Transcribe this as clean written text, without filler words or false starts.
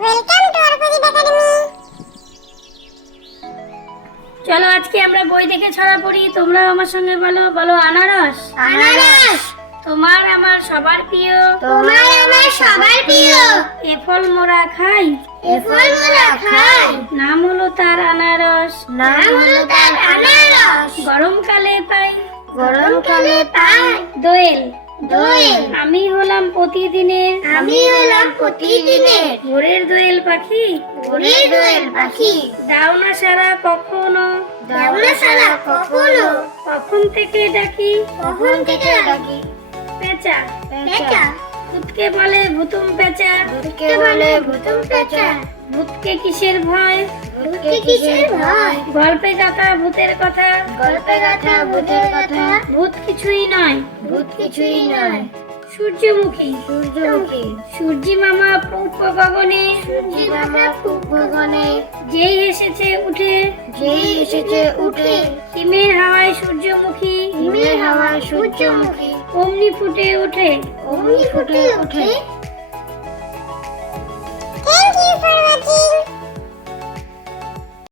Welcome to ArkoDeep Academy। চলো আজকে আমরা বই দেখে ছড়া পড়ি। তোমরা আমার সঙ্গে বলো বলো আনারস। আনারস তোমার আমার সবার প্রিয়, তোমার আমার সবার প্রিয়। এ ফল মোরা খাই, এ ফল মোরা খাই, নাম হলো তার আনারস। নাম হলো তার আনারস। গরমকালে পাই, গরমকালে পাই দোয়েল। দোয়েল। আমি হলাম প্রতিদিনের, আমি হলাম প্রতিদিনের ভোরের দোয়েল পাখি। ভোরের দোয়েল পাখি। দাও না সারা কখনো, দাও না সারা কখনো, কখন থেকে ডাকি কখন থেকে ডাকি। পেঁচা। পেঁচা ভূতকে বলে ভুতুম পেঁচা, ভূতকে বলে ভূতুম পেঁচা। ভূতকে কিসের ভয়, ভূতকে কিসের ভয়, গল্পে গাথা ভূতের কথা। গল্পে গাথা ভূতের কথা। ভূত কিছুই নয়, ভূত কিছুই নয়, সূর্যমুখী। সূর্যমুখী। সূর্যি মামা পূর্ব গগনে, সূর্যি মামা পূর্ব গগনে, যেই এসেছে উঠে। যেই এসেছে উঠে। হিমের হাওয়ায় সূর্যমুখী, হিমের হাওয়ায় সূর্যমুখী। অমনি ফুটে ওঠে। অমনি ফুটে ওঠে।